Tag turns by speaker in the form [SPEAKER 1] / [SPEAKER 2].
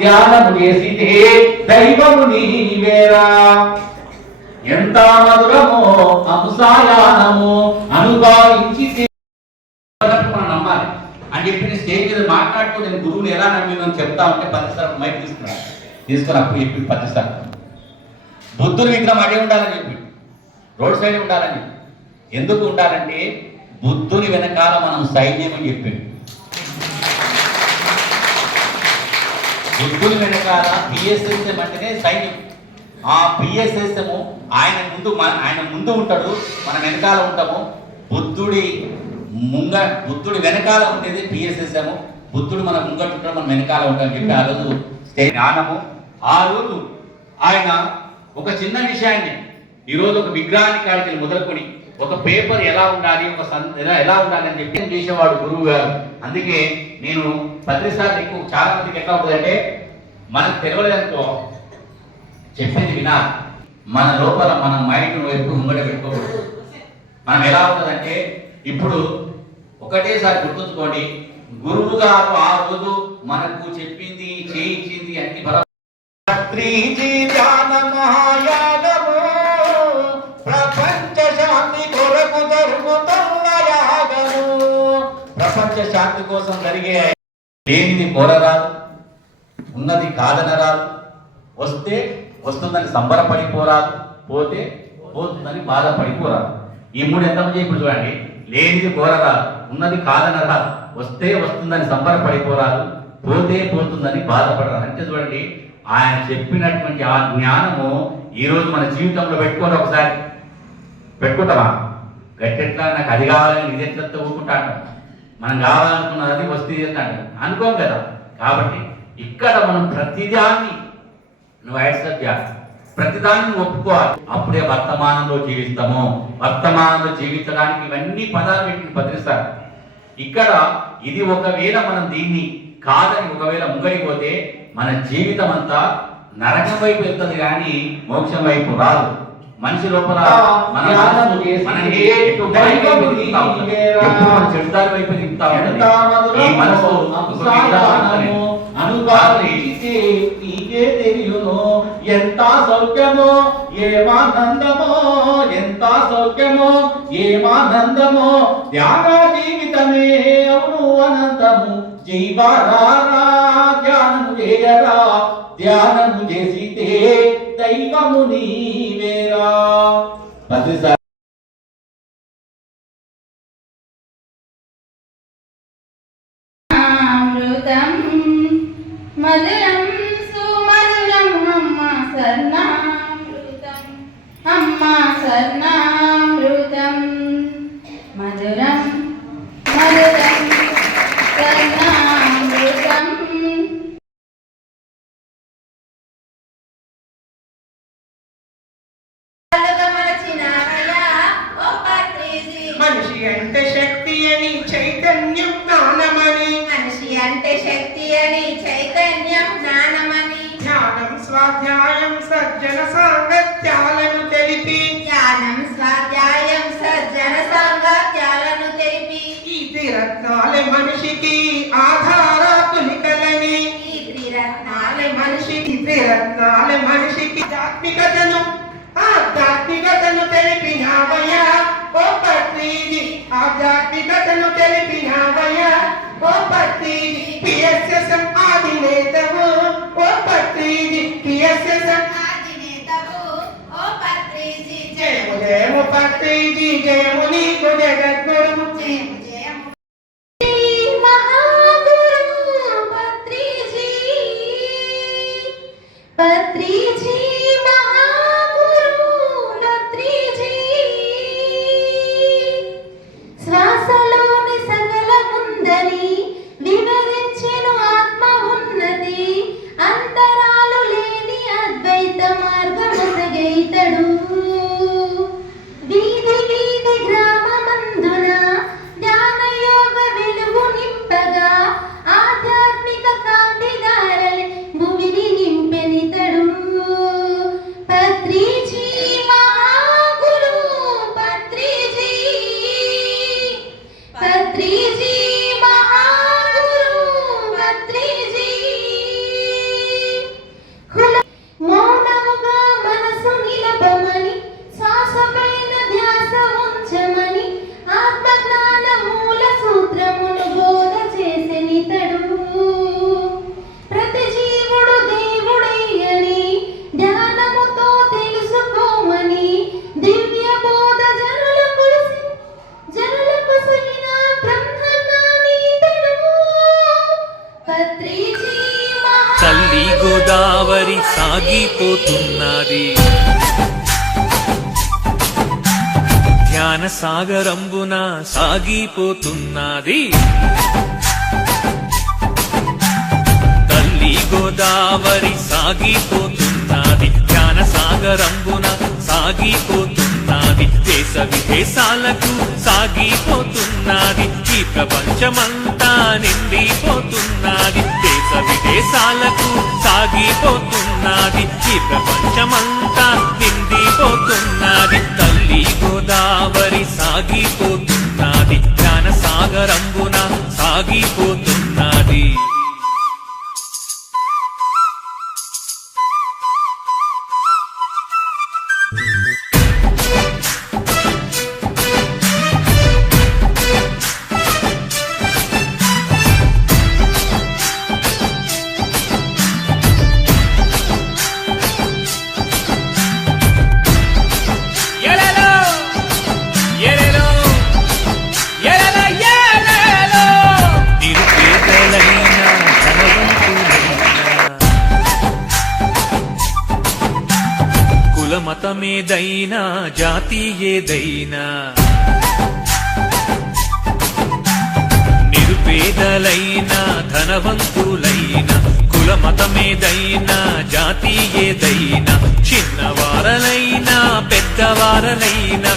[SPEAKER 1] ధ్యానము చేసితే దైవము నీవేరా. ఎంత మధురమో అంశాయానము అనుభవించి నమ్మాలి. అని చెప్పి నేను స్టేజ్ మీద మాట్లాడుతూ నేను గురువుని ఎలా నమ్మినని చెప్తా ఉంటే పదిసార్లు మైక్ తీసుకున్నాను తీసుకుని అప్పుడు చెప్పి పదిసార్లు. బుద్ధుని విగ్రహం అడే ఉండాలని చెప్పి. రోడ్ సైడ్ ఉండాలని ఎందుకు ఉండాలంటే బుద్ధుని వెనకాల మనం సైన్యం అని చెప్పాడు. బుద్ధుని వెనకాల పిఎస్ఎస్ఎం అంటేనే సైన్యం. ఆ పిఎస్ఎస్ఎం ఆయన ముందు మన- ఆయన ముందు ఉంటాడు మనం వెనకాల ఉంటాము. బుద్ధుడి ముంగ బుద్ధుడి వెనకాల ఉండేది పిఎస్ఎస్ఎం బుద్ధుడు మన ముంగట ఉంటాడు మనం వెనకాల ఉంటాం చెప్పి ఆ రోజు జ్ఞానము. ఆ రోజు ఆయన ఒక చిన్న విషయాన్ని ఈరోజు ఒక విగ్రహానికి కాడికి మొదలుకొని ఒక పేపర్ ఎలా ఉండాలి ఒక ఎలా ఎలా ఉండాలి అని చెప్పి చేసేవాడు గురువు గారు. అందుకే నేను ప్రతిసారి ఎక్కువ చాలా మందికి ఎట్లా ఉంటుందంటే మనకు తెలియలేదనుకో చెప్పింది వినా. మన లోపల మన మైండ్ వైపు ముంగట పెట్టుకోకూడదు. మనం ఎలా ఉంటుందంటే ఇప్పుడు ఒకటేసారి గుర్తుంచుకోండి గురువు గారు ఆ రోజు మనకు చెప్పింది చేయించింది అన్ని బలం ధ్యాన మహా ప్రపంచ శాంతి కోసం జరిగే లేనిది కోరరాదు? ఉన్నది కాదనరాదు వస్తే వస్తుందని సంబరపడిపోరాదు పోతే పోతుందని బాధపడిపోరాదు ఈ మూడు ఎంతమంది ఇప్పుడు చూడండి. లేనిది కోరరాదు. ఉన్నది కాదనరాదు వస్తే వస్తుందని సంబరపడిపోరాదు పోతే పోతుందని బాధపడరాదు. అంటే చూడండి ఆయన చెప్పినటువంటి ఆ జ్ఞానము ఈరోజు మన జీవితంలో పెట్టుకోరు ఒకసారి. పెట్టుకుంటామా? గట్టెట్లా నాకు అది కావాలని నిజెట్లతో ఊరుకుంటా అంటాం. మనం కావాలనుకున్నది అది వస్తే అనుకోం కదా. కాబట్టి ఇక్కడ మనం ప్రతిదాన్ని నువ్వు యాక్సెప్ట్ ప్రతిదాన్ని ఒప్పుకోవాలి. అప్పుడే వర్తమానంలో జీవిస్తాము. వర్తమానంలో జీవించడానికి ఇవన్నీ పదాలు పెట్టి భద్రిస్తారు ఇక్కడ ఇది ఒకవేళ మనం దీన్ని కాదని ఒకవేళ ముంగడిపోతే మన జీవితం అంతా నరకం వైపు వెళ్తుంది కానీ మోక్షం వైపు రాదు. మనిషి లోపల మన మనసు మనని ఎటు దారి వైపు తిప్పుతా ఉంటుంది. ఎప్పుడు మన చెడు దారి వైపు తిప్పుతా ఉంటుంది. ఈ మనసు ఇంకొక విధానం ఉంటుంది.
[SPEAKER 2] నీకే తెలియను ఎంత సౌఖ్యమో ఏమానందమో ఎంత సౌఖ్యమో ఏమానందమో ధ్యాన జీవితమే అవును అనంతము జీవారా ధ్యానము చేయరా ధ్యానము చేసితే దైవము నీవేరా ప్రతిసారి
[SPEAKER 3] మధురం సుమధురం అమ్మ సర్ణామృతం అమ్మ సర్ణామృతం. మధుర
[SPEAKER 4] అంటే శక్తి అని చైతన్యం జ్ఞానమని ధ్యానం స్వాధ్యాయం సజ్జన సాంగత్యాలను తెలిపి
[SPEAKER 3] జ్ఞానం స్వాధ్యాయం సజ్జన సాంగత్యాలను తెలిపి
[SPEAKER 4] ఈ త్రిరత్నాలే మనిషికి ఆధార పులికలని
[SPEAKER 3] ఈ త్రిరత్నాల
[SPEAKER 4] ఆలే మనిషికి త్రిరత్నాలే మనిషికి ఆధ్యాత్మికతను ఆధ్యాత్మికతను తెలిపినావయ్యా ఓ పత్రిది ఆధ్యాత్మికతను తెలిపినావయ్యా ఓ పత్రిది పిఎస్ఎస్ఎం ఆదినేతవు. ఓ పత్రిది పిఎస్ఎస్ఎం
[SPEAKER 3] ఆదినేతవు. ఓ పత్రిజీ
[SPEAKER 4] జయము. జయము పత్రిది జయము నీకు జగద్గురు
[SPEAKER 5] సాగిపోతున్నది ధ్యాన సాగరంబున సాగిపోతున్నది. తల్లి గోదావరి సాగిపోతున్నది. ధ్యాన సాగరంబున సాగిపోతున్నది. దేశ విదేశాలకు సాగిపోతున్నది. ఈ ప్రపంచమంతా నిండిపోతున్నది. దేశ విదేశాలకు సాగిపోతున్నది. ఈ ప్రపంచమంతా నిందిపోతున్నది తల్లి గోదావరి సాగిపోతున్నది. జ్ఞాన సాగరంబున సాగిపోతున్నది. కుల మతమేదైనా జాతి ఏదైనా. నిరుపేదలైనా ధనవంతులైనా కుల మతమేదైనా జాతి ఏదైనా చిన్నవారలైనా పెద్దవారలైనా